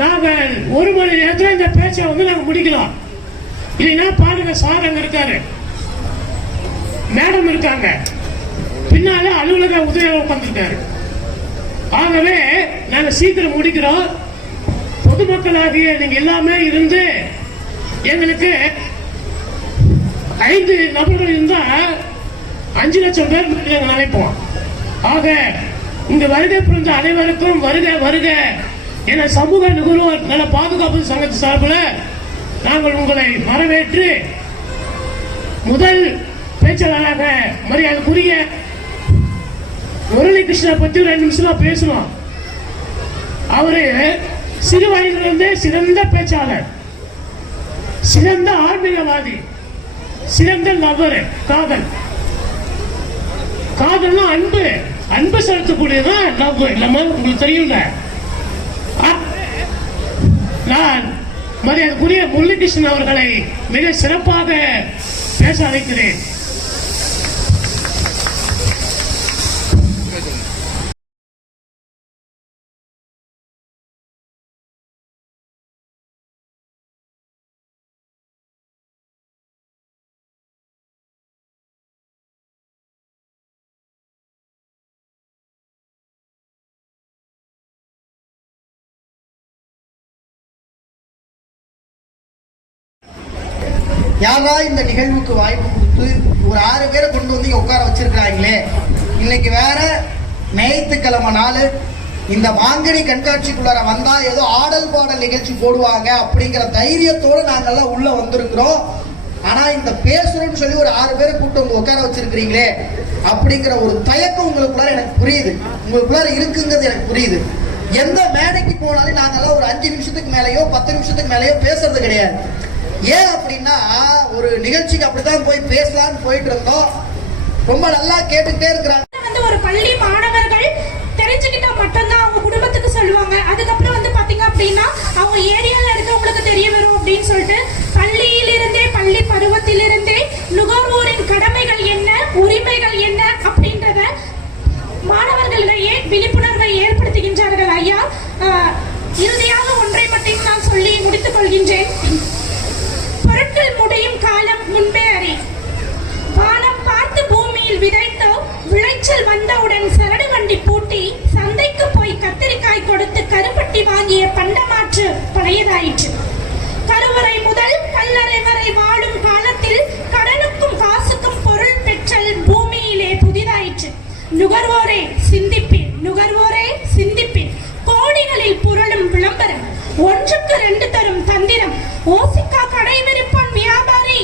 நாங்கள் 1 மணி நேரத்தில் இந்த பேச்சை வந்து நாங்கள் முடிக்கலாம். இல்லைன்னா பாருங்க, சார் அங்க இருக்காரு, மேடம் இருக்காங்க, பின்னால அலுவலக உதவியாளர் உட்கார்ந்துருக்காரு. ஆகவே நாங்க சீக்கிரம் முடிக்கிறோம். பொதுமக்களாகிய நீங்க எல்லாமே இருந்து எங்களுக்கு 5 நபர்கள் இருந்தா 5 லட்சம் பேர் நினைப்போம். ஆக இங்க வருகை புரிந்த அனைவருக்கும் வருக வருக என சமூக நுகர்வோர் நல பாதுகாப்பு சங்கத்து சார்பில் நாங்கள் உங்களை வரவேற்று முதல் பேச்சாளராக மரியாதைக்குரிய முரளி கிருஷ்ணா பத்தி 2 நிமிஷமா பேசணும். அவரு சிறு வயதிலிருந்தே சிறந்த பேச்சாளர், சிறந்த ஆன்மீகவாதி, சிறந்த நபர். காதல்னா அன்பு செலுத்தக்கூடியதான் லவ். நம்ம உங்களுக்கு தெரியுங்க. நான் மரியாதைக்குரிய முரளிகிருஷ்ணன் அவர்களை மிக சிறப்பாக பேச அழைக்கிறேன். யாரா இந்த நிகழ்வுக்கு வாய்ப்பு கொடுத்து ஒரு 6 பேரை கொண்டு வந்து உட்கார வச்சிருக்கிறாங்களே. இன்னைக்கு வேற ஞாயிற்றுக்கிழமை நாள், இந்த மாங்கனி கண்காட்சிக்குள்ளார வந்தா ஏதோ ஆடல் பாடல் நிகழ்ச்சி போடுவாங்க அப்படிங்கிற தைரியத்தோடு நாங்கெல்லாம் உள்ள வந்திருக்கிறோம். ஆனா இந்த பேசுறோம்னு சொல்லி ஒரு 6 பேரை கூட்டு உங்க உட்கார வச்சிருக்கிறீங்களே அப்படிங்கிற ஒரு தயக்கம் உங்களுக்குள்ளார எனக்கு புரியுது, உங்களுக்குள்ளார இருக்குங்கிறது எனக்கு புரியுது. எந்த மேடைக்கு போனாலும் நாங்கெல்லாம் ஒரு 5 நிமிஷத்துக்கு மேலேயோ 10 நிமிஷத்துக்கு மேலேயோ பேசுறது கிடையாது. ஏன் அப்படின்னா, ஒரு நிகழ்ச்சிக்கு அப்படித்தான் போய் பேசலாம்னு போயிட்டு இருந்தோம். ரொம்ப நல்லா கேட்டுட்டே இருக்கிறாங்க. ஒரு பள்ளி மாணவர்கள் தெரிஞ்சுக்கிட்டா மட்டும்தான் அவங்க குடும்பத்துக்கு சொல்லுவாங்க. அதுக்கப்புறம் பாத்தீங்க அப்படின்னா அவங்க ஏரியால இருக்கவங்களுக்கு தெரிய வரும் அப்படின்னு சொல்லிட்டு பள்ளியிலிருந்தே, பள்ளி பருவத்திலிருந்தே நுகர்வோரின் கடமைகள் என்ன, உரிமைகள் என்ன அப்படின்றத மாணவர்களிடையே விழிப்புணர்வை ஏற்படுத்துகின்றார்கள். ஐயா, இறுதியாக ஒன்றை மட்டும் நான் சொல்லி முடித்துக் கொள்கின்றேன். பொருட்கள் முடியும் காலம் முன்பே அறி. வானம் பார்த்து பூமியில் விதைத்து விளைச்சல் வந்தவுடன் சரடு வண்டி பூட்டி சந்தைக்கு போய் கத்திரிக்காய் கொடுத்து கருப்பட்டி வாங்கிய பண்டமாற்று பழையதாயிற்று. கருவறை முதல் கல்லறை வரை வாழும் காலத்தில் கடனுக்கும் காசுக்கும் பொருள் பெற்றல் பூமியிலே புதிதாயிற்று. நுகர்வோரே சிந்திப்பின், நுகர்வோரே சிந்திப்பின். கோடிகளில் புரளும் விளம்பரம், 1க்கு 2 தரும் தந்திரம். ஓசிக்கா கடை விரிப்பான் வியாபாரி,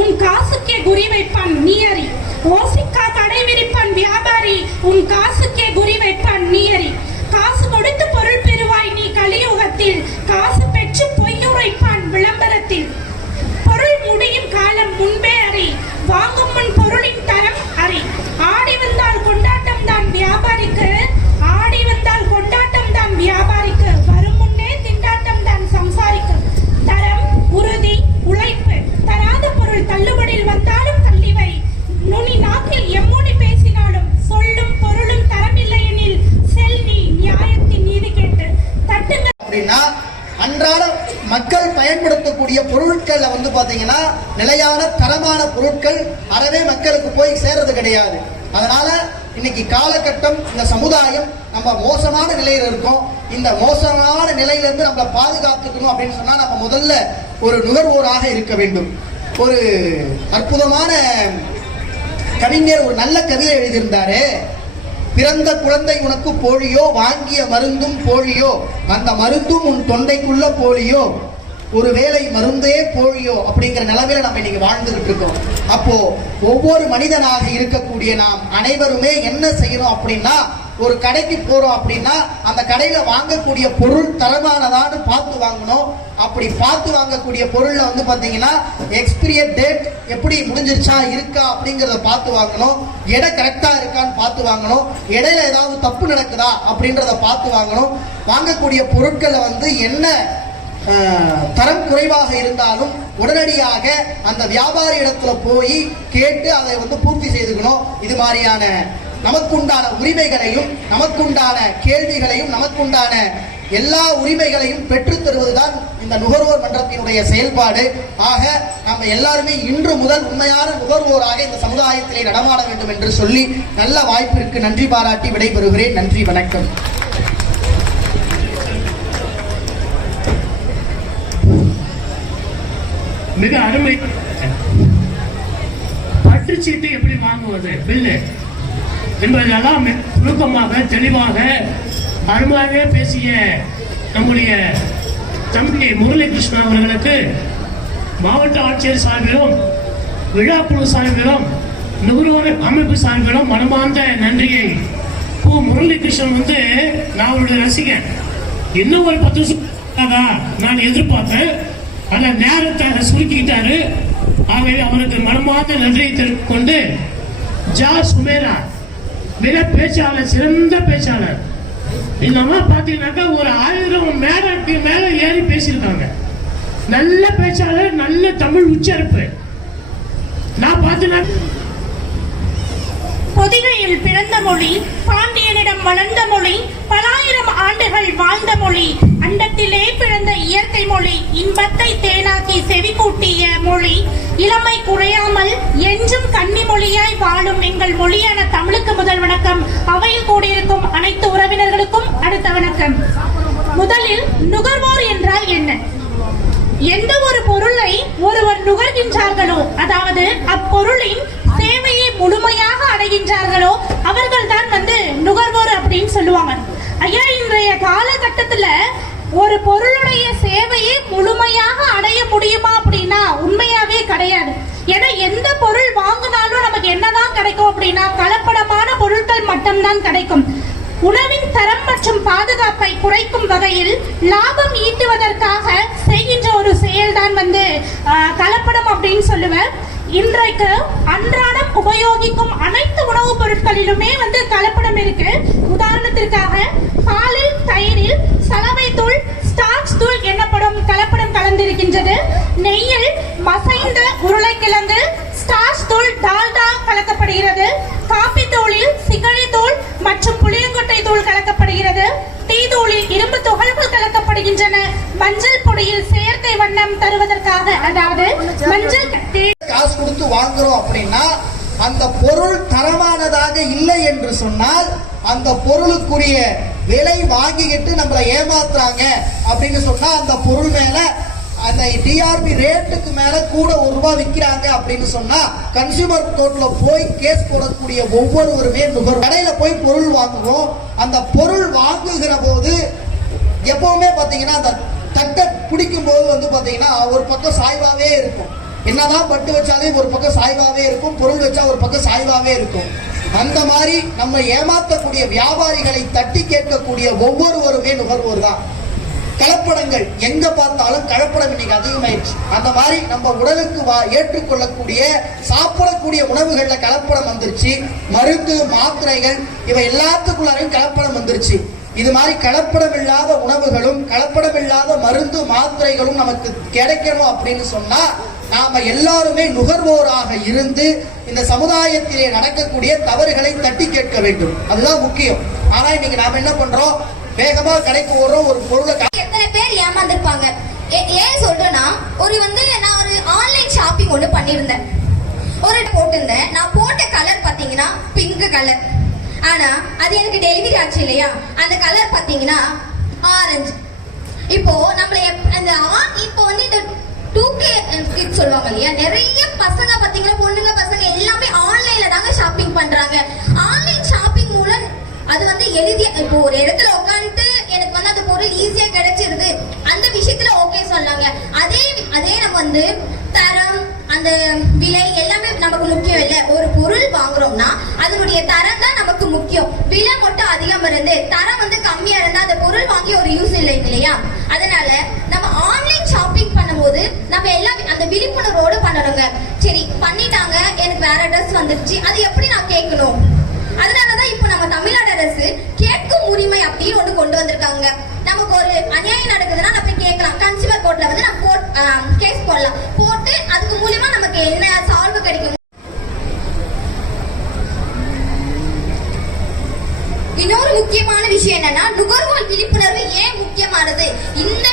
உன் காசுக்கே குறி வைப்பான் நீ அறி. ஓசிக்கா கடை விரிப்பான் வியாபாரி, உன் காசுக்கே குறி வைப்பான் நீ அறி. காசு கொடுத்து பொருள் பெறுவாய் நீ கலியுகத்தில், காசு பெற்று பொய்யுரைப்பான் விளம்பரத்தில். பொருள் முடியும் காலம் முன்பே அறி, வாங்கும் முன் பொருளின் தரம் அறி. ஆடி வந்தால் கொண்டாட்டம் தான் வியாபாரிக்கு, ஆடி வந்தால் கொண்டாட்டம் தான் வியாபாரிக்கு, வரும் முன்னே திண்டாட்டம் தான் சம்சாரிக்கு. தரம், உறுதி, உழைப்பு. தராத பொருள் தள்ளுபடியில் வந்தாலும் தள்ளிவை. நுனி நாக்கில் எம்மொழி பேசினாலும் சொல்லும் பொருளும் தரமில்லை எனில் செல் நீ நியாயத்தின் நீதி கேட்டு தட்டுங்க. அப்படின்னா அன்றாட மக்கள் பயன்படுத்தக்கூடிய பொருட்கள்ல பாத்தீங்கன்னா நிலையான தரமான பொருட்கள் அறவே மக்களுக்கு போய் சேர்றது கிடையாது. அதனால இன்னைக்கு காலகட்டம், இந்த சமுதாயம் நம்ம மோசமான நிலையில இருக்கோம். இந்த மோசமான நிலையிலிருந்து நம்மளை பாதுகாத்துக்கணும் அப்படின்னு சொன்னா நம்ம முதல்ல ஒரு நுகர்வோராக இருக்க வேண்டும். ஒரு அற்புதமான கவிஞர் ஒரு நல்ல கவிதை எழுதியிருந்தாரு. பிறந்த குழந்தை உனக்கு போலியோ, வாங்கிய மருந்தும் போலியோ, அந்த மருந்தும் உன் தொண்டைக்குள்ள போலியோ, ஒருவேளை மருந்தே போலியோ அப்படிங்கிற நிலைமையில நம்ம இன்னைக்கு வாழ்ந்துகிட்டு இருக்கோம். அப்போ ஒவ்வொரு மனிதனாக இருக்கக்கூடிய நாம் அனைவருமே என்ன செய்யணும் அப்படின்னா, ஒரு கடைக்கு போறோம் அப்படின்னா அந்த கடையில வாங்கக்கூடிய பொருள் தரமானதான்னு பார்த்து வாங்கணும். அப்படி பார்த்து வாங்கக்கூடிய பொருள்ல பாத்தீங்கன்னா எக்ஸ்பிரியர் டேட் எப்படி முடிஞ்சிருச்சா இருக்கா அப்படிங்கறத பார்த்து வாங்கணும். எடை கரெக்டா இருக்கான்னு பார்த்து வாங்கணும். இடையில ஏதாவது தப்பு நடக்குதா அப்படின்றத பார்த்து வாங்கணும். வாங்கக்கூடிய பொருட்களை என்ன தரம் குறைவாக இருந்தாலும் உடனடியாக அந்த வியாபாரி இடத்துல போய் கேட்டு அதை பூர்த்தி செய்துக்கணும். இது மாதிரியான நமக்குண்டான உரிமைகளையும், நமக்குண்டான கேள்விகளையும், நமக்குண்டான எல்லா உரிமைகளையும் பெற்றுத் தருவதுதான் இந்த நுகர்வோர் மன்றத்தினுடைய செயல்பாடு. ஆக நாம் எல்லாருமே இன்று முதல் உண்மையான நுகர்வோராக இந்த சமுதாயத்திலே நடமாட வேண்டும் என்று சொல்லி நல்ல வாய்ப்பிற்கு நன்றி பாராட்டி விடைபெறுகிறேன். நன்றி, வணக்கம். மிக அருமை. பற்றுச்சீட்டு எப்படி வாங்குவது, பில்லு என்பதெல்லாம் சுருக்கமாக தெளிவாக அருமையாக பேசிய நம்முடைய தம்பி முரளிகிருஷ்ணன் அவர்களுக்கு மாவட்ட ஆட்சியர் சார்பிலும் விழாக்குழு சார்பிலும் நுகர்வோர் அமைப்பு சார்பிலும் மனமார்ந்த நன்றியை. முரளிகிருஷ்ணன் நான் அவருடைய ரசிகன். இன்னும் ஒரு 10 வருஷம் நான் எதிர்பார்த்தேன். ஆனா நேரத்தை சுருக்கிட்டாரு. ஆகவே அவருக்கு மனமார்ந்த நன்றியை தெரிவித்துக் கொண்டு சுமேரா மிக பேச்சாளர், சிறந்த பேச்சாளர். இந்த அம்மா பாத்தீங்கன்னாக்கா ஒரு 1000 மேடைக்கு மேல ஏறி பேசியிருக்காங்க. நல்ல பேச்சாளர், நல்ல தமிழ் உச்சரிப்பு. நான் பார்த்தீங்கன்னா பொதிகையில் பிறந்த மொழி, பாண்டியனிடம் வளர்ந்த மொழி, பலாயிரம் ஆண்டுகள் வாழ்ந்த மொழி, அண்டத்திலே பிறந்த இயற்கை மொழி, இன்பத்தை தேனாக்கி செவி கூட்டிய மொழி, இளமை குறையாமல் என்றும் கன்னி மொழியாய் வாழும் எங்கள் மொழியான தமிழுக்கு முதல் வணக்கம். அவையில் கூடியிருக்கும் அனைத்து உறவினர்களுக்கும் அடுத்த வணக்கம். முதலில் நுகர்வோர் என்றால் என்ன? எந்த ஒரு பொருளை ஒருவர் நுகர்கின்றார்களோ, அதாவது அப்பொருளின் சேவையை முழுமையாக அடைகின்றார்களோ அவர்கள் தான் நுகர்வோர் அப்படின்னு சொல்லுவாங்க. ஐயா, இன்றைய காலகட்டத்துல ஒரு பொருளுடைய சேவையை முழுமையாக அடைய முடியுமா அப்படின்னா உண்மையாவே கிடையாது. ஏன்னா எந்த பொருள் வாங்கினாலும் நமக்கு என்னதான் கிடைக்கும் அப்படின்னா கலப்படமான பொருட்கள் மட்டும்தான் கிடைக்கும். உணவின் தரம் மற்றும் பாதுகாப்பை குறைக்கும் வகையில் லாபம் ஈட்டுவதற்காக செய்கின்ற ஒரு செயல்தான் கலப்படம் அப்படின்னு சொல்லுவேன். இன்றைக்கு அன்றாடம் உபயோகிக்கும் அனைத்து உணவுப் பொருட்களிலுமே கலப்படம் இருக்கு. உதாரணத்திற்காக பாலில், தயிரில் சலவை தூள், ஸ்டார்ச் தூள் எனப்படும் கலப்படம் கலந்திருக்கின்றது. நெய்யில் மசைந்த உருளைக்கிழங்கு, ஸ்டார்ச் தூள், டால்டா கலக்கப்படுகிறது. காபி தூளில் சிகழி தூள் மற்றும் புளியங்கொட்டை தூள் கலக்கப்படுகிறது. டீ தூளில் இரும்பு துகள்கள் கலக்கப்படுகின்றன. மஞ்சள் பொடியில் செயற்கை வண்ணம் தருவதற்காக, அதாவது மஞ்சள் காசு கொடுத்து வாங்குறோம் அப்படின்னா அந்த பொருள் தரமானதாக இல்லை என்று சொன்னால் அந்த பொருளுக்குரிய விலை வாங்கிக்கிட்டு நம்மளை ஏமாத்துறாங்க அப்படின்னு சொன்னா அந்த பொருள் மேல அந்த டிஆர்பி ரேட்டுக்கு மேல கூட ₹1 விற்கிறாங்க அப்படின்னு சொன்னா கன்சியூமர் கோர்ட்ல போய் கேஸ் போடக்கூடிய ஒவ்வொருவருமே நுகர்வோர். கடையில போய் பொருள் வாங்குறோம். அந்த பொருள் வாங்குகிற போது எப்பவுமே பாத்தீங்கன்னா அந்த தட்டை பிடிக்கும் போது பாத்தீங்கன்னா ஒரு பக்கம் சாய்வாவே இருக்கும். என்னதான் பட்டு வச்சாலும் ஒரு பக்கம் சாய்வாவே இருக்கும், பொருள் வச்சா ஒரு பக்கம் சாய்வாவே இருக்கும். அந்த மாதிரி நம்ம ஏமாற்றக்கூடிய வியாபாரிகளை தட்டி கேட்கக்கூடிய ஒவ்வொருவருமே நுகர்வோர் தான். கலப்படங்கள் எங்க பார்த்தாலும் கலப்படம் இன்னைக்கு அதிகமாயிடுச்சு. அந்த மாதிரி நம்ம உடலுக்கு ஏற்றுக்கொள்ளக்கூடிய சாப்பிடக்கூடிய உணவுகள்ல கலப்படம் வந்துருச்சு. மருந்து, மாத்திரைகள் இவை எல்லாத்துக்குள்ளாரையும் கலப்படம் வந்துருச்சு. இது மாதிரி கலப்படம் இல்லாத உணவுகளும் கலப்படம் இல்லாத மருந்து, மாத்திரைகளும் நமக்கு கிடைக்கணும் அப்படின்னு சொன்னா நாம எல்லாருமே நுகர்வோராக இருந்து இந்த சமுதாயத்திலே நடக்கக்கூடிய தவறுகளை தட்டி கேட்க வேண்டும். அதுதான் முக்கியம். ஆனா இன்னைக்கு நாம என்ன பண்றோம், வேகமா கடைக்கு ஓடுறோம், ஒரு பொருளை. எத்தனை பேர் ஏமாந்துருப்பாங்க. ஏன் சொல்றேன்னா, நான் ஒரு ஆன்லைன் ஷாப்பிங் ஒண்ணு பண்ணிருந்தேன். ஒரு போட்டிருந்தேன். நான் போட்ட கலர் பாத்தீங்கன்னா பிங்க் கலர். ஆனா அது எனக்கு டெலிவரி ஆச்சு இல்லையா, அந்த கலர் பாத்தீங்கன்னா ஆரஞ்சு. இப்போ நம்மள இப்போ இந்த 2K கிட்ஸ் சொல்லுவாங்க இல்லையா, நிறைய பசங்க பாத்தீங்கன்னா, பொண்ணுங்க பசங்க எல்லாமே ஆன்லைன்ல தாங்க ஷாப்பிங் பண்றாங்க. ஆன்லைன் ஷாப்பிங் மூலம் அது எளிதியா, இப்போ ஒரு இடத்துல உட்காந்துட்டு எனக்கு அந்த பொருள் ஈஸியா கிடைச்சிருது, அந்த விஷயத்துல ஓகே சொன்னாங்க. அதே நம்ம தரம், அந்த விலை எல்லாமே நமக்கு முக்கியம் இல்ல. ஒரு பொருள் வாங்குறோம்னா அதனுடைய தரம் தான் நமக்கு முக்கியம். விலை மட்டும் அதிகம் இருந்து தரம் கம்மியா இருந்தா அந்த பொருள் வாங்கி ஒரு யூஸ் இல்லை இல்லையா. அதனால நம்ம ஆன்லைன் ஷாப்பிங் பண்ணும்போது நம்ம எல்லாம் அந்த விழிப்புணர்வோடு பண்ணணுங்க. சரி பண்ணிட்டாங்க, எனக்கு வேற ட்ரெஸ் வந்துருச்சு, அது எப்படி நான் கேட்கணும்? அதனாலதான் இப்போ நம்ம தமிழ்நாடு அரசு கேட்கும் உரிமை அப்படின்னு ஒண்ணு கொண்டு வந்திருக்காங்க. நமக்கு ஒரு அநியாயம் நடக்குதுன்னா நம்ம கேட்கலாம். கன்சியூமர் கோர்ட்ல நம்ம கேஸ் போடலாம். போட்டு அதுக்கு மூலியமா நமக்கு என்ன சால்வு கிடைக்கும். இன்னொரு முக்கியமான விஷயம் என்னன்னா, நுகர்வோர் விழிப்புணர்வு ஏன் முக்கியமானது, இந்த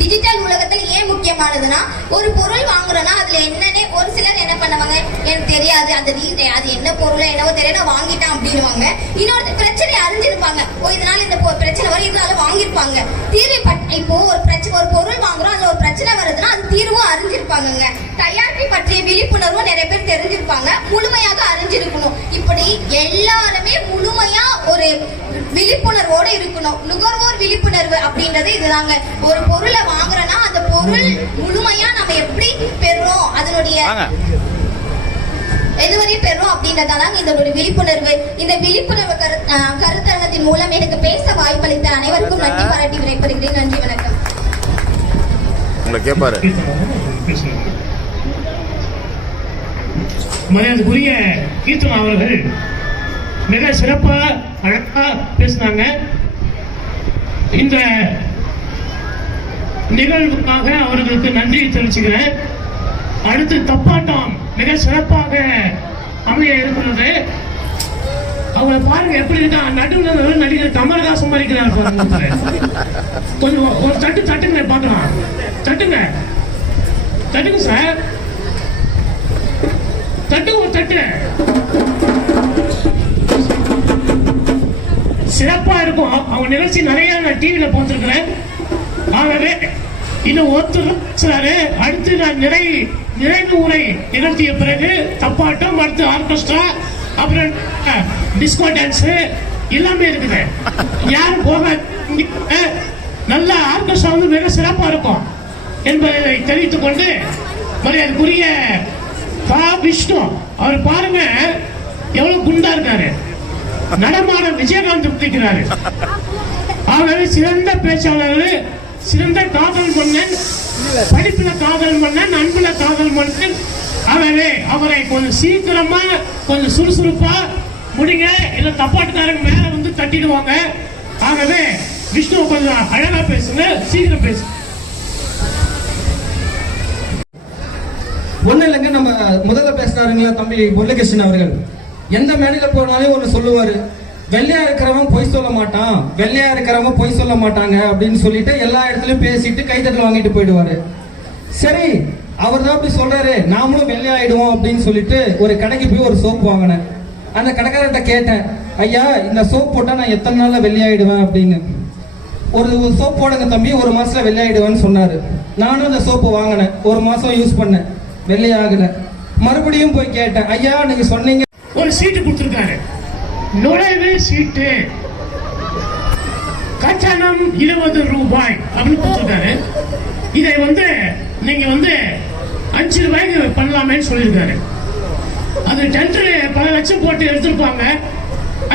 டிஜிட்டல் உலகத்தில் ஏன் முக்கியமானதுன்னா, ஒரு பொருள் வாங்குறோம்னா அதுல என்னன்னே ஒரு சிலர் என்ன பண்ணுவாங்க, எனக்கு தெரியாது அது என்ன பொருளோ என்னவோ தெரியாது வாங்கிட்டான் அப்படின்னுவாங்க. இன்னொரு பிரச்சனை அறிஞ்சிருப்பாங்க, இதனால இந்த பிரச்சனை வரும், இதனால வாங்கியிருப்பாங்க. இப்போ ஒரு பொருள் வாங்குறோம், அதுல ஒரு பிரச்சனை வருதுன்னா அது தீர்வும் அறிஞ்சிருப்பாங்க. தயாரிப்பு பற்றிய விழிப்புணர்வும் நிறைய பேர் தெரிஞ்சிருப்பாங்க, முழுமையாக அறிஞ்சிருக்கணும். இப்படி எல்லாருமே முழுமையா ஒரு விழிப்புணர்வோடு இருக்கணும். நுகர்வோர் விழிப்புணர்வு அப்படின்றது இதுதாங்க. ஒரு பொருளை வாங்குறோம்னா அந்த பொருள் முழுமையா நம்ம எப்படி பெறுறோம், அதனுடைய எதுவரை பெறும் அப்படின்றதாங்க இதோட விழிப்புணர்வு. இந்த விழிப்புணர்வு கருத்தரங்கத்தின் மூலம் எனக்கு பேச வாய்ப்பளித்த அனைவருக்கும் நன்றி பாராட்டி விடைபெறுகிறேன். நன்றி, வணக்கம். மரியாதைக்குரிய கீர்த்தனா அவர்கள் மிக சிறப்பா அழகா பேசினாங்க. இந்த நிகழ்வுக்காக அவர்களுக்கு நன்றி தெரிவிச்சுக்கிறேன். அடுத்து தப்பாட்டம் மிக சிறப்பாக அமைய இருக்கிறது. அவங்க பாருங்க எப்படி இருக்கா, நடுவில் நடிகர் கமல்ஹாசன் மதிக்கிறார் பாருங்க. கொஞ்சம் ஒரு தட்டுங்க பார்க்கலாம். தட்டுங்க சார், ஒரு தட்டு சிறப்பா இருக்கும். அவங்க நிகழ்ச்சி நிறைய நான் டிவியில பார்த்திருக்கிறேன். ஆகவே இன்னும் ஒருத்தர் அடுத்து நான் நிறைவு உரை நிகழ்த்திய பிறகு தப்பாட்டம், அடுத்து ஆர்கெஸ்ட்ரா, அப்புறம் டிஸ்கோ டான்ஸ் எல்லாமே இருக்குது. யாரும் போக நல்ல ஆர்கெஸ்ட்ரா வந்து மிக சிறப்பா இருக்கும் என்பதை தெரிவித்துக் கொண்டு மரியாதைக்குரிய விஷ்ணு அவர் பாருங்க எவ்வளவு குண்டா இருக்காரு, நடமான விஜயகாந்த் பிடிக்கிறாரு. ஆகவே சிறந்த பேச்சாளர், சிறந்த காதல் மன்னன், படிப்புல காதல் மன்னன், அன்புல காதல் மன்னன். ஆகவே அவரை கொஞ்சம் சீக்கிரமா கொஞ்சம் சுறுசுறுப்பா முடிங்க, இல்ல தப்பாட்டுக்காரங்க மேல வந்து தட்டிடுவாங்க. ஆகவே விஷ்ணு கொஞ்சம் அழகா பேசுங்க, சீக்கிரம் பேசுங்க. ஒண்ணு இல்லைங்க, நம்ம முதல்ல பேசினாருங்களா தம்பி முரளிகிருஷ்ணன் அவர்கள், எந்த மேடையில போனாலும் ஒண்ணு சொல்லுவாரு, வெள்ளையா இருக்கிறவன் பொய் சொல்ல மாட்டான், வெள்ளையா இருக்கிறவங்க பொய் சொல்ல மாட்டாங்க அப்படின்னு சொல்லிட்டு எல்லா இடத்துலயும் பேசிட்டு கைத்தட்டல் வாங்கிட்டு போயிடுவாரு. சரி, அவர் தான் அப்படி சொல்றாரு, நாமளும் வெள்ளையாயிடுவோம் அப்படின்னு சொல்லிட்டு ஒரு கடைக்கு போய் ஒரு சோப்பு வாங்கினேன். அந்த கடைக்காரர்கிட்ட கேட்டேன், ஐயா இந்த சோப் போட்டா நான் எத்தனை நாள்ல வெள்ளையாயிடுவேன் அப்படின்னு. ஒரு சோப் போடுங்க தம்பி, ஒரு மாசத்துல வெள்ளையாயிடுவேன்னு சொன்னாரு. நானும் அந்த சோப்பு வாங்கினேன், ஒரு மாசம் யூஸ் பண்ணேன், வெள்ளையாகல. மறுபடியும் போய் கேட்டேன், ஐயா நீங்க சொன்னீங்க. ஒரு சீட்டு கொடுத்திருக்காரு, நுழைவு சீட்டு, கட்டணம் 20 ரூபாய் அப்படின்னு கொடுத்திருக்காரு. இதை வந்து நீங்க வந்து 5 ரூபாய்க்கு பண்ணலாமேன்னு சொல்லியிருக்காரு. அது டெண்டர் பல லட்சம் போட்டு எடுத்திருப்பாங்க.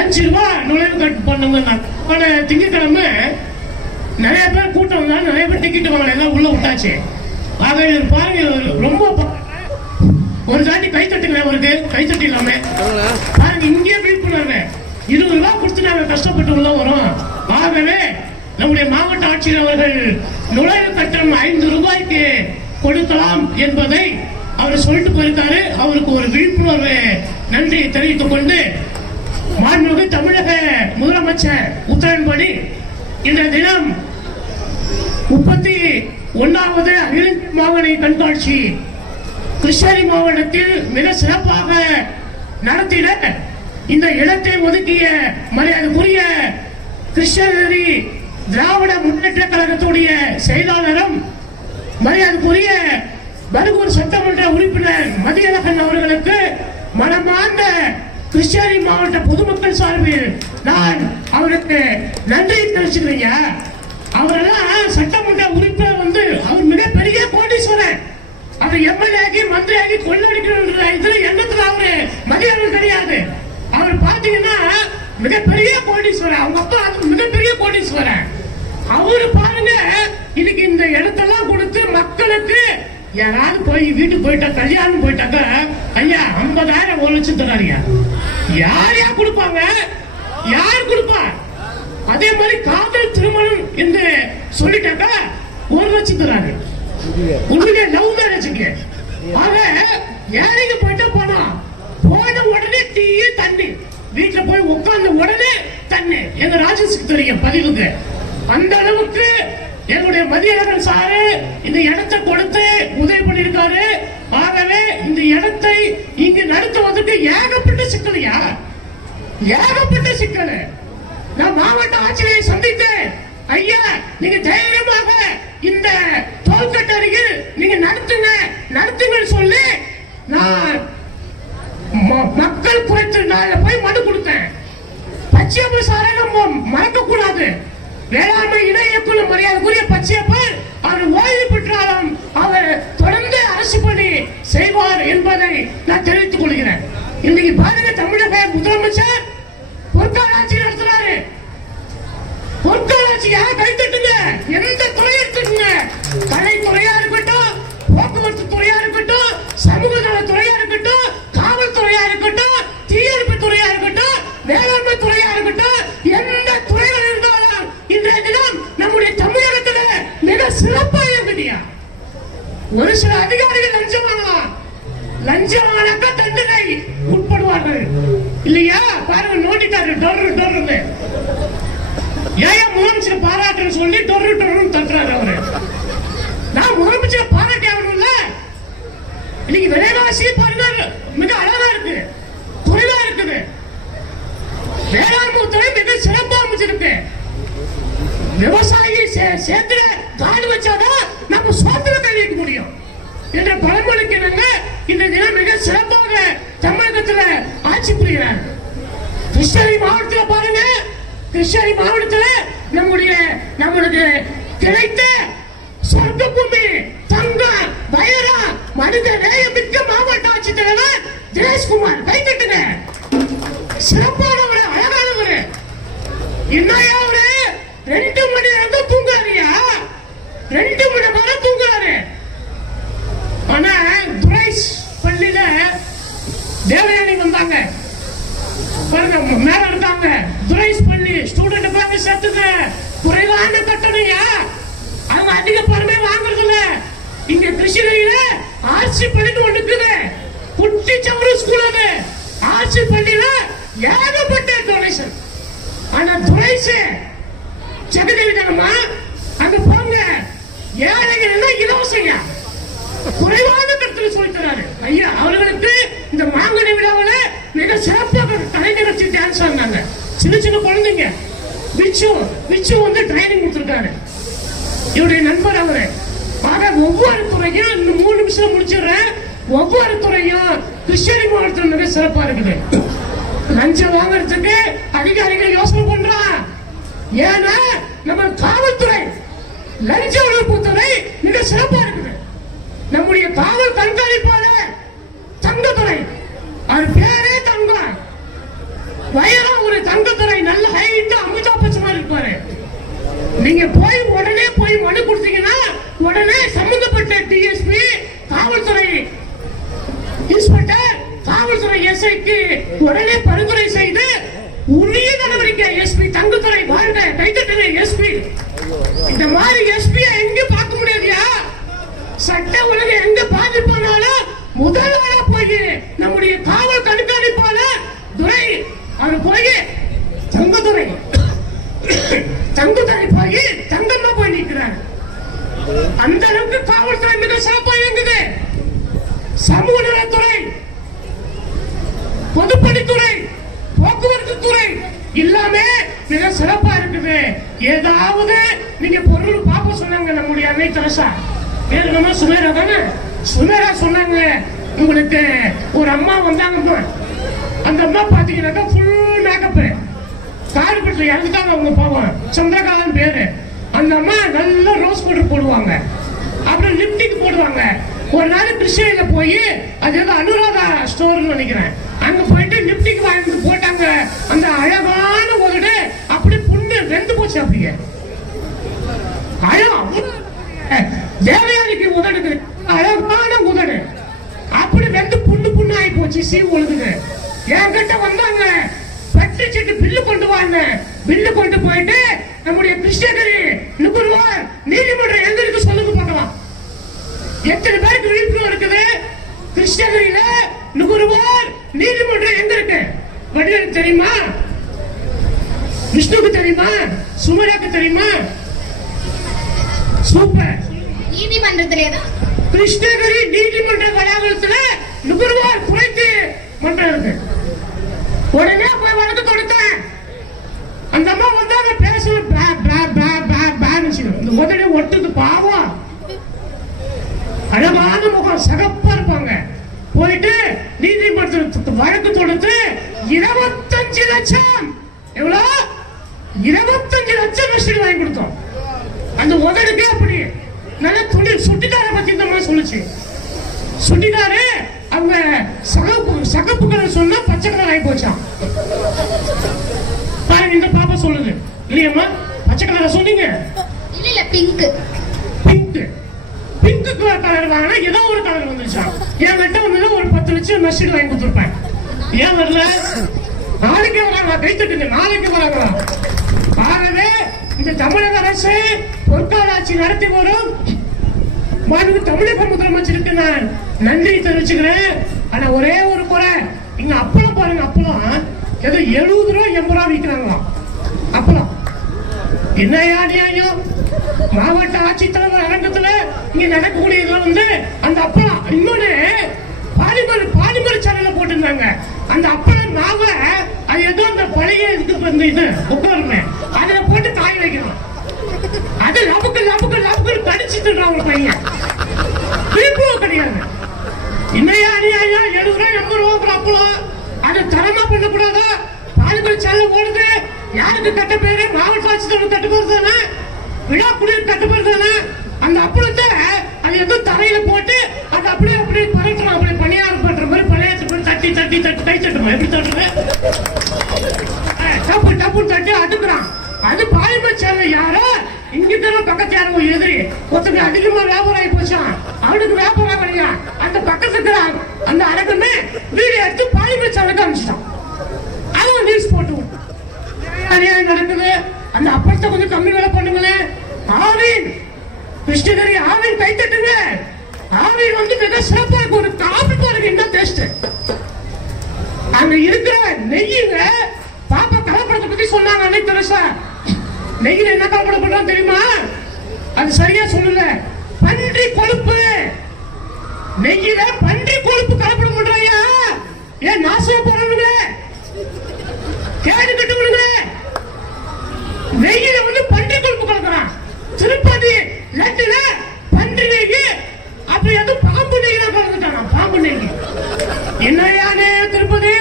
5 ரூபாய் நுழைவு கட்டு பண்ணுங்க. திங்கட்கிழமை நிறைய பேர் கூட்டம் வந்தா, நிறைய பேர் டிக்கெட் வாங்கல, எல்லாம் உள்ள விட்டாச்சு. ஆக பாருங்க, ரொம்ப ஒரு தாண்டி கை தட்டுங்க, அவருக்கு கை தட்டி இல்லாம பாருங்க, இங்கே விழிப்புணர்வு 20 ரூபாய் கொடுத்து நாங்க கஷ்டப்பட்டு உள்ள வரோம். ஆகவே நம்முடைய மாவட்ட ஆட்சியர் அவர்கள் நுழைவு கட்டணம் 5 ரூபாய்க்கு கொடுக்கலாம் என்பதை அவர் சொல்லிட்டு போயிருக்காரு. அவருக்கு ஒரு விழிப்புணர்வு நன்றி தெரிவித்துக் கொண்டு, மாண்புமிகு தமிழக முதலமைச்சர் உத்தரவின்படி இன்றைய தினம் 31வது அகில மாவட்ட கண்காட்சி கிருஷ்ணகிரி மாவட்டத்தில் மிக சிறப்பாக நடத்திட இந்த இடத்தை ஒதுக்கிய மரியாதைக்குரிய கிருஷ்ணகிரி திராவிட முன்னேற்ற கழகத்துடைய செயலாளரும் மரியாதைக்குரிய பருகூர் சட்டமன்ற உறுப்பினர் மதியழகன் அவர்களுக்கு மனமார்ந்த கிருஷ்ணகிரி மாவட்ட பொதுமக்கள் சார்பில் நான் அவருக்கு நன்றி தெரிவிச்சுக்கிறீங்க. அவரெல்லாம் சட்டமன்ற உறுப்பினர் வந்து அவர் மிகப்பெரிய கோடீஸ்வரன். அவர் எம்எல்ஏ ஆகி மந்திரி ஆகி கொள்ளடிக்கிற இதுல எண்ணத்துல அவரு மதியானம் கிடையாது. அவர் பாத்தீங்கன்னா மிகப்பெரிய கோடீஸ்வரன், அவங்க அப்பா அது மிகப்பெரிய கோடீஸ்வரன். அவரு பாருங்க இன்னைக்கு இந்த இடத்தெல்லாம் கொடுத்து மக்களுக்கு யாராவது போய் வீட்டுக்கு போயிட்டா, கல்யாணம் போயிட்டாக்க, ஐயா 50,000 1 லட்சம் தராங்க. யார் கொடுப்பாங்க? யார் கொடுப்பா? அதே மாதிரி காதல் திருமணம் என்று சொல்லிட்டாக்க 1 லட்சம் தராங்க. உண்மையிலே லவ் மேரேஜுக்கு. ஆக ஏழைக்கு போயிட்டு போனா போன உடனே டீ தண்ணி வீட்டுல போய் உட்கார்ந்த உடனே தண்ணி எங்க ராஜேஷுக்கு தெரியும் பதிவுக்கு. அந்த அளவுக்கு எங்களுடைய மதியழகன் சாரு இந்த இடத்தை கொடுத்து உதவி பண்ணியிருக்காரு. ஆகவே இந்த இடத்தை இங்கு நடத்துவதற்கு ஏகப்பட்ட சிக்கலையா, ஏகப்பட்ட சிக்கல். நான் மாவட்ட ஆட்சியரை சந்தித்தேன். ஐயா, நீங்க தைரியமாக இந்த தோல்கட்டு அருகில் நீங்க நடத்துங்கன்னு சொல்லி நான் மக்கள் குறைத்து நான் போய் மனு கொடுத்தேன். பச்சையப்ப சாரை நம்ம மறக்க கூடாது. வேளாண்மை இணை இயக்குநர் மரியாதைக்குரிய பச்சையப்பர் அவர் ஓய்வு பெற்றாலும் அவர் தொடர்ந்து அரசு பணி செய்வார் என்பதை நான் தெரிவித்துக் கொள்கிறேன். இன்னைக்கு பாருங்க, தமிழக முதலமைச்சர் பொற்கால ஆட்சி நடத்துறாரு. பொற்கால ஆட்சி யார் கைத்தட்டுங்க, எந்த துறையை எடுத்துங்க, கலைத்துறையா இருக்கட்டும், போக்குவரத்து துறையா இருக்கட்டும், சமூக நலத்துறையா இருக்கட்டும், காவல்துறையா இருக்கட்டும், தீயணைப்பு துறையா இருக்கட்டும், வேளாண்மை துறையா இருக்கட்டும், எந்த துறைகள் இருந்தாலும் இன்றைய தினம் நம்முடைய தமிழகத்துல மிக சிறப்பா இயங்குதியா. ஒரு சில அதிகாரிகள் லஞ்சம் வாங்கலாம், லஞ்சம் வாங்க தண்டனை உட்படுவார்கள் இல்லையா? பாருங்க, நோட்டிட்டாரு டொர்ரு. ஏன் முதலமைச்சர் பாராட்டுன்னு சொல்லி டொர்ரு தட்டுறாரு அவரு. நான் முதலமைச்சர் பாராட்டி ஆகணும்ல. இன்னைக்கு விலைவாசி பாருங்க மிக அழகா இருக்கு, குறைவா இருக்குது. வேளாண்மை துறை மிக சிறப்பா அமைச்சிருக்கு. விவசாயி சேர்த்துல காடு வச்சாதான் நம்ம சோத்துல கை வைக்க முடியும் என்ற பழமொழிக்கு இந்த தினம் மிக சிறப்பாக தமிழகத்துல ஆட்சி புரிகிறார். கிருஷ்ணகிரி மாவட்டத்தில் பாருங்க, கிருஷ்ணகிரி மாவட்டத்தில் நம்மளுக்கு கிடைத்த சொர்க்க பூமி, தங்கம், வைரம், மனித நேயம் மிக்க மாவட்ட ஆட்சித்தலைவர் தினேஷ்குமார். கைத்தட்டுங்க. சிறப்பானவர், அழகானவர். என்னையா அவரு 2 மணி நேரம் தூங்குறாரியா? 2 மணி நேரம் தூங்குறாரு. ஆனா துரைஸ் பள்ளியில தேவயானி வந்தாங்க பாருங்க, மேல இருந்தாங்க. துரைஸ் பள்ளி ஸ்டூடெண்ட் பார்த்து சேர்த்துங்க, குறைவான கட்டணையா, அவங்க அதிக பணமே வாங்குறது இல்ல. இங்க கிருஷ்ணகிரியில ஆர்சி பள்ளின்னு ஒண்ணு இருக்குது, குட்டி சவரு ஸ்கூல். அது ஆர்சி பள்ளியில ஏகப்பட்ட டொனேஷன். ஆனா துரைஸ் ஜெகதேவி தானம்மா, அங்க போங்க, ஏழைகள் எல்லாம் இலவசையா, குறைவான கட்டணம் சொல்லி தராரு. ஐயா, அவர்களுக்கு இந்த மாங்கனி விழாவில் மிக சிறப்பாக கலை நிகழ்ச்சி டான்ஸ் ஆடினாங்க. சின்ன குழந்தைங்க. விச்சு வந்து ட்ரைனிங் கொடுத்திருக்காரு, இவருடைய நண்பர் அவரு. ஆக ஒவ்வொரு துறையும் இந்த 3 நிமிஷம் முடிச்சிடுறேன். ஒவ்வொரு துறையும் கிருஷ்ணகிரி மாவட்டத்தில் மிக சிறப்பா இருக்குது. லஞ்சம் வாங்குறதுக்கு அதிகாரிகள் யோசனை பண்றான். ஏன்னா நம்ம காவல்துறை லஞ்ச ஒழிப்புத்துறை மிக சிறப்பா இருக்குது. நம்முடைய காவல் கண்காணிப்பாளர் தங்கத்துறை, அவர் பேரே தங்கம், வயரம் ஒரு தங்கத்துறை, நல்ல ஹைட், அமிதாப் பச்சன் மாதிரி இருப்பாரு. நீங்க உடனே போய் மனு கொடுத்தீங்கன்னா உடனே சம்பந்தப்பட்ட டிஎஸ்பி, காவல்துறை இன்ஸ்பெக்டர், காவல்துறை எஸ்ஐக்கு உடனே பரிந்துரை செய்து உரிய நடவடிக்கை. எஸ்பி தங்கத்துறை வாழ்க, கைத்தட்டுங்க எஸ்பி. இந்த மாதிரி எஸ்பி எங்க பார்க்க முடியாதியா? சட்ட ஒழுங்கு எங்க பாதிப்பானாலும் முதல் ஆளா போய் நம்முடைய காவல் கண்காணிப்பாளர் துரை அவர் போய் தங்கத்துறை போய் தங்கம்மா போய் நிற்கிறார். அந்த அளவுக்கு காவல்துறை மிக சிறப்பா இயங்குது. சமூக நலத்துறை, பொதுப்பணித்துறை, போக்குவரத்து துறை எல்லாமே மிக சிறப்பா இருக்குது. ஏதாவது நீங்க பொருள் பாப்ப சொன்னாங்க நம்முடைய அன்னை தெரசா, பேருமா சுமேரா தானே, சுமேரா சொன்னாங்க, உங்களுக்கு ஒரு அம்மா வந்தாங்க, அந்த அம்மா பாத்தீங்கன்னாக்கா ஃபுல் மேக்கப், கார்பெட்ல இறந்துட்டாங்க அவங்க, பாவம் சந்திரகாலன் பேரு. அந்த அம்மா நல்ல ரோஸ் பவுடர் போடுவாங்க, அப்புறம் லிப்டிக் போடுவாங்க. ஒரு நாள் கிருஷ்ணகிரியில போய் அது ஏதோ அனுராதா ஸ்டோர்னு நினைக்கிறேன், அங்க போயிட்டு லிப்டிக் வாங்கி போட்டாங்க. அந்த அழகான உதடு அப்படி புண்ணு வெந்து போச்சு. அப்படியே தேவயானிக்கு உதடுது, அழகான உதடு அப்படி வெந்து புண்ணு ஆகி போச்சு, சீ ஒழுகுது. என்கிட்ட வந்தாங்க, பட்டிச்சிட்டு பில்லு கொண்டு வாங்க. பில்லு கொண்டு போயிட்டு நம்முடைய கிருஷ்ணகிரி நுகர்வோர் நீதிமன்றம் எங்க இருக்கு சொல்லுங்க பார்க்கலாம். எத்தனை பேருக்கு விழிப்புணர்வு இருக்குது? கிருஷ்ணகிரியில நுகர்வோர் நீதிமன்றம் எங்க இருக்கு? வடிவேலுக்கு தெரியுமா? விஷ்ணுக்கு தெரியுமா? சுமராக்கு தெரியுமா? சூப்பர். நீதிமன்றத்திலே தான் கிருஷ்ணகிரி நீதிமன்ற வளாகத்துல நுகர்வோர் குறைத்து மன்றம் இருக்கு. உடனே போய் வழக்கு தொடுத்தேன். அந்த அம்மா வந்தாங்க, பேசல இந்த முதல்ல ஒட்டுக்கு பாவம், அழகான முகம், சகப்பா இருப்பாங்க. போயிட்டு நீதிமன்றத்துக்கு வழக்கு தொடுத்து 25 லட்சம், எவ்வளவு? 25 லட்சம் நஷ்டம் வாங்கி கொடுத்தோம். அந்த உதடுக்கு அப்படி நல்ல துணி சுட்டிக்கார பத்தி இந்த மாதிரி சொல்லுச்சு. சுட்டிக்காரு அவங்க சகப்பு கலர் சொன்னா பச்சை கலர் ஆகி போச்சான். பாருங்க, இந்த பாப்பா சொல்லுது. இல்லையம்மா, பச்சை கலர் சொன்னீங்க. இல்ல பிங்க் பிங்க் கலர் வாங்கினா ஏதோ ஒரு கலர் வந்துருச்சான். என் கிட்ட வந்து ஒரு 10 லட்சம் நஷ்டம் வாங்கி கொடுத்துருப்பேன். ஏன் வரல? நாளைக்கே வராங்களா? கை தட்டுங்க, நாளைக்கு வராங்களா? ஆகவே இந்த தமிழக அரசு பொற்கால ஆட்சி நடத்தி வரும் மாண்புமிகு தமிழக முதலமைச்சருக்கு நான் நன்றி தெரிவிச்சுக்கிறேன். ஆனா ஒரே ஒரு முறை இங்க அப்பளம் பாருங்க, அப்பளம் ஏதோ 70 ரூபாய் 80 ரூபாய் விற்கிறாங்களாம் அப்பளம். என்னையா நியாயம்? மாவட்ட ஆட்சித்தலைவர் அரங்கத்துல இங்க நடக்கக்கூடியதுல வந்து அந்த அப்பளம் இன்னொன்னு பாலிமர் சேனல்ல போட்டிருந்தாங்க. அந்த அப்பளம் மாவ அது ஏதோ அந்த பழைய இதுக்கு இது உட்காருமே அதுல போட்டு காய வைக்கணும். அது லபுக்கு கடிச்சு தின்றான் ஒரு பையன். கிடையாது. இன்னையா அநியாயம்? 70 ரூபாய் 80 ரூபாய் அப்பளம் அதை தரமா பண்ணக்கூடாதா? பாலிமர் சேனல் போடுது. யாருக்கு கட்ட பேரு? மாவட்ட ஆட்சித்தலைவர் கட்டு பேர் தானே, விழா குடியிருப்பு கட்டு பேர் தானே. அந்த அப்பளத்தை அது ஏதோ தரையில போட்டு அது அப்படியே பரட்டணும். அப்படியே பணியாரம் பண்ற மாதிரி பழையத்து போய் தட்டி கை தட்டுமா? எப்படி தட்டுறது? டப்பு தட்டி அடுக்குறான். அது பாலிமர் சேனல் யாரோ இங்க தர பக்கத்து யாரோ எதிரி ஒருத்தருக்கு அதிகமா வியாபாரம் ஆகி போச்சான். அவனுக்கு வியாபாரம் ஆகலையா? அந்த பக்கத்துக்கு அந்த அரங்கமே வீடியோ எடுத்து பாலிமர் சேனலுக்கு அனுப்பிச்சிட்டான். அதுவும் நியூஸ் போட்டு அநியாயம் நடக்குது. அந்த அப்பளத்தை கொஞ்சம் கம்மி விலை பண்ணுங்களேன். ஆவின் கிருஷ்ணகிரி ஆவின் கை தட்டுங்க. ஆவின் வந்து மிக சிறப்பா இருக்கு. ஒரு காபி பாருங்க, என்ன டேஸ்ட். அங்க இருக்கிற நெய்யுங்க பாப்பா கலப்படத்தை பத்தி சொன்னாங்க. அன்னைக்கு தெரசா நெய்யில என்ன கலப்படம் பண்றாங்க தெரியுமா? அது சரியா சொல்லல. பன்றி கொழுப்பு, நெய்யில பன்றி கொழுப்பு கலப்படம் பண்றாயா? ஏன் நாசமா போறவங்க கேடு கட்டுவீங்க. நெய்யில வந்து பன்றி கொழுப்பு கலக்குறான். திருப்பதி லட்டுல பன்றி நெய், அப்படி அது பாம்பு நெய்யில கலந்துட்டானா? பாம்பு நெய். என்னையானே திருப்பதி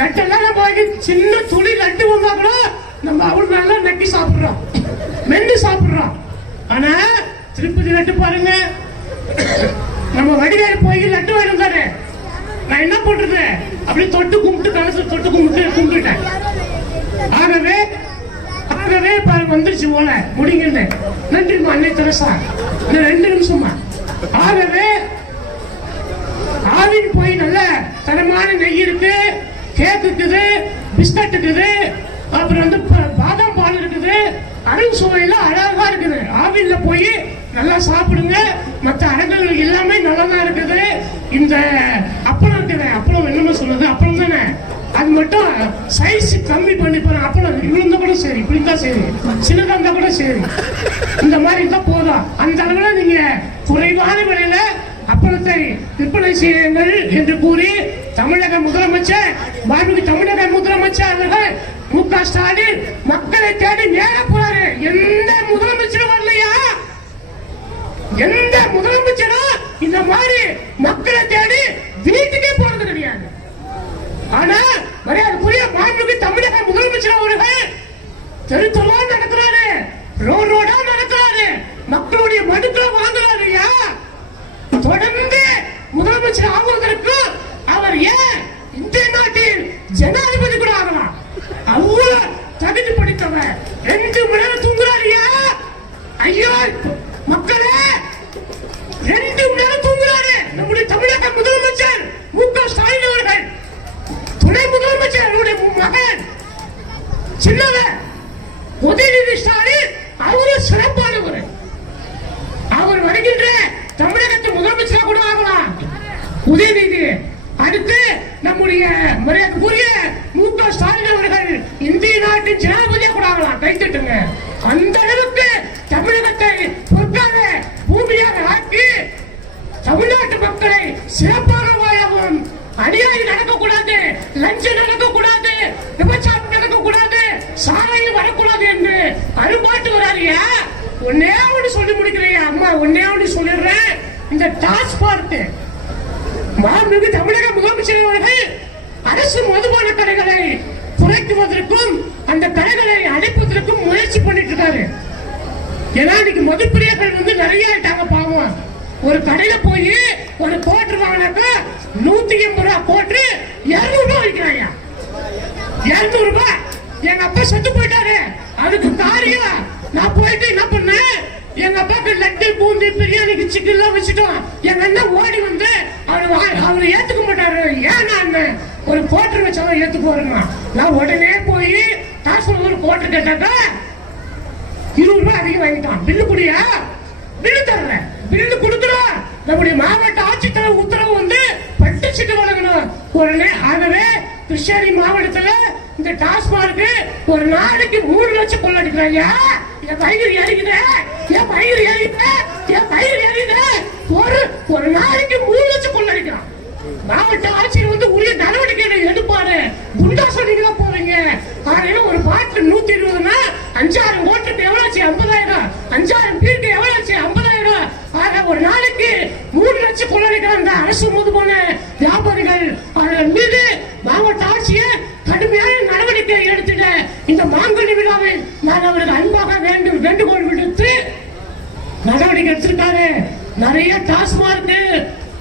லட்டெல்லாம் நம்ம சின்ன துளி லட்டு வந்தா கூட நம்ம அவ்வளவு நல்லா நக்கி சாப்பிடுறோம், மென்னு சாப்பிடுறோம். ஆனா திருப்பதி லட்டு பாருங்க, நம்ம வடிவேல் போய் லட்டு வாங்கி வந்தாரு. நான் என்ன பண்றது? அப்படி தொட்டு கும்பிட்டு கலசு தொட்டு கும்பிட்டுட்டேன். ஆகவே வந்துருச்சு போல முடிங்க. நன்றிமா அன்னை தெரசா. 2 நிமிஷமா. ஆகவே ஆவின் போய் நல்ல தரமான நெய் இருக்கு, கேக் இருக்குது, பிஸ்கட் இருக்குது, அப்புறம் வந்து பாதாம் பால் இருக்குது. அருள் சுவையில அழகா இருக்குது. ஆவின்ல போய் நல்லா சாப்பிடுங்க. மற்ற அரங்கங்கள் எல்லாமே நல்லதா இருக்குது. இந்த அப்பளம் இருக்குது, அப்பளம் என்னமோ சொல்லுது, அப்பளம் தானே, அது மட்டும் சைஸ் கம்மி பண்ணி போற அப்பளம் இவ்வளவு கூட சரி, இப்படி இருந்தா சரி, சின்னதா இருந்தா கூட சரி, இந்த மாதிரி இருந்தா போதும். அந்த அளவுல நீங்க குறைவான விலையில அப்பளத்தை விற்பனை செய்யுங்கள் என்று கூறி தமிழக முதலமைச்சர் மாண்புமிகு தமிழக முதலமைச்சர் அவர்கள் மு.க. ஸ்டாலின் மக்களை தேடி நேர போறாரு. எந்த முதலமைச்சரும் வரலையா? எந்த முதலமைச்சரும் இந்த மாதிரி மக்களை தேடி வீட்டுக்கே போறது கிடையாது. ஆனா மரியாதைக்குரிய மாண்புமிகு தமிழக முதலமைச்சர் அவர்கள் தெருத்தொல்லா நடக்கிறாரு, ரோடா நடக்கிறாரு, மக்களுடைய மனுக்களை வாங்குறாருயா. தொடர்ந்து முதலமைச்சர் ஆகுவதற்கு அவர் ஏன் இந்திய நாட்டில் ஜனாதிபதி கூட ஆகலாம். அவ்வளவு தகுதி படித்தவர். 2 மணி நேரம் தூங்குறாருயா. ஐயோ மக்களே, 2 மணி நேரம் தூங்குறாரு நம்முடைய தமிழக முதலமைச்சர் மு.க. ஸ்டாலின் அவர்கள். துணை முதலமைச்சர் அவருடைய மகன் சின்னவர் உதயநிதி ஸ்டாலின், அவரு சிறப்பானவர். அவர் வருகின்ற தமிழகத்தின் முதலமைச்சராக கூட ஆகலாம் உதயநிதி. அடுத்து நம்முடைய மரியாதைக்குரிய மு.க. ஜனாதிபதியா கூட ஆகலாம். கைத்தட்டுங்க. அந்த அளவுக்கு தமிழகத்தை பொற்கால பூமியாக ஆக்கி தமிழ்நாட்டு மக்களை சிறப்பான வாழவும், அநியாயம் நடக்கக்கூடாது, லஞ்சம் நடக்கக்கூடாது, விபச்சாரம் நடக்கக்கூடாது, சாலையில் வரக்கூடாது என்று அரும்பாட்டு வராதியா. ஒன்னே ஒன்று சொல்லி முடிக்கிறேன் அம்மா, ஒன்னே ஒன்று சொல்லிடுறேன். இந்த டாஸ்மார்க் மாண்புமிகு தமிழக முதலமைச்சர் அவர்கள் அரசு மதுபான கடைகளை குறைக்குவதற்கும் அந்த கடைகளை அடைப்பதற்கும் முயற்சி பண்ணிட்டு இருக்காரு. ஏன்னா இன்னைக்கு மதுப்பிரியர்கள் வந்து நிறைய ஆயிட்டாங்க பாவம். ஒரு கடையில போய் ஒரு கோட்டர் வாங்கினாக்கா 180 ரூபாய் கோட்டரு 200 ரூபாய் விற்கிறாங்க. 200 ரூபாய். எங்க அப்பா செத்து போயிட்டாரு. அதுக்கு காரியம் நான் போயிட்டு என்ன பண்ணேன், எங்க அப்பாக்கு லட்டு பூந்தி பிரியாணிக்கு சிக்கன் வச்சுட்டோம். எங்க அண்ணன் ஓடி வந்து அவரை ஏத்துக்க மாட்டாரு. ஏன் அண்ணன் ஒரு கோட்டர் வச்சாலும் ஏத்துக்குவாருங்க. நான் உடனே போய் டாஸ்மாக் ஒரு கோட்டர் கேட்டாக்கா 20 ரூபாய் அதிகம் வாங்கிட்டான். பில்லு குடியா? பில்லு தரல. பில்லு கொடுத்துரும். நம்முடைய மாவட்ட ஆட்சித்தலைவர் உத்தரவு வந்து பட்டு சீட்டு வழங்கணும் உடனே. ஆகவே கிருஷ்ணகிரி மாவட்டத்துல இந்த டாஸ்மார்க் ஒரு நாளைக்கு 3 லட்சம் கொள்ளடிக்கிறாங்க. என் பயிர் எரியுது, என் பயிர் எரியுது, என் பயிர் எரியுது. ஒரு நாளைக்கு 3 லட்சம் கொள்ளடிக்கிறான். மாவட்ட ஆட்சியர் வந்து உரிய நடவடிக்கைகளை எடுப்பாரு. குண்டா சொன்னீங்க போவீங்க. காலையில ஒரு பாட்டு 120னா 5000 ஓட்டுக்கு எவ்வளவு ஆச்சு? 50000. 5000 பேருக்கு எவ்வளவு ஆச்சு? 50000. ஆக ஒரு நாளைக்கு 3 லட்சம் கொள்ளடிக்கிற அந்த அரசு மதுபான வியாபாரிகள் அவர்கள் மீது மாவட்ட ஆட்சியர் கடுமையான நடவடிக்கை எடுத்துட இந்த மாங்கனி விழாவில் நான் அவருக்கு அன்பாக வேண்டுகோள் விடுத்து நடவடிக்கை எடுத்திருக்காரு. நிறைய டாஸ்மார்க்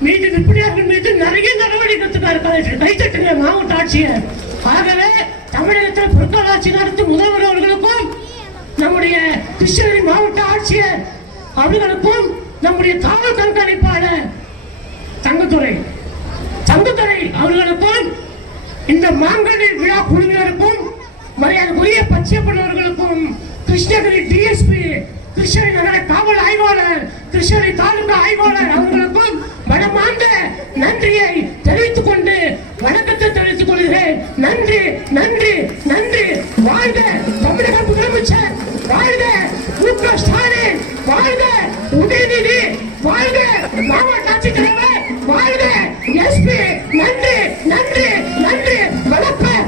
மீது விற்பனையாளர்கள் மீது நிறைய நடவடிக்கை எடுத்திருக்காரு. கைத்தட்டுங்க மாவட்ட ஆட்சியர். ஆகவே தமிழகத்தில் பொற்கால ஆட்சி நடத்தும் முதல்வர் அவர்களுக்கும் நம்முடைய கிருஷ்ணகிரி மாவட்ட ஆட்சியர் அவர்களுக்கும் நம்முடைய காவல் கண்காணிப்பாளர் தங்கத்துறை அவர்களுக்கும் இந்த மாங்கனி விழா குழுவினருக்கும் மரியாதைக்குரிய பச்சையப்பன் அவர்களுக்கும் கிருஷ்ணகிரி டிஎஸ்பி, கிருஷ்ணகிரி நகர காவல் ஆய்வாளர், கிருஷ்ணகிரி தாலுகா ஆய்வாளர் அவர்களுக்கும் மனமார்ந்த நன்றியை தெரிவித்துக் கொண்டு வணக்கத்தை தெரிவித்துக் கொள்கிறேன். நன்றி நன்றி நன்றி. வாழ்க தமிழக முதலமைச்சர், வாழ்க மு.க. ஸ்டாலின், வாழ்க உதயநிதி, வாழ்க மாவட்ட ஆட்சித்தலைவர், வாழ்க எஸ்பி. நன்றி நன்றி நன்றி. வணக்கம்.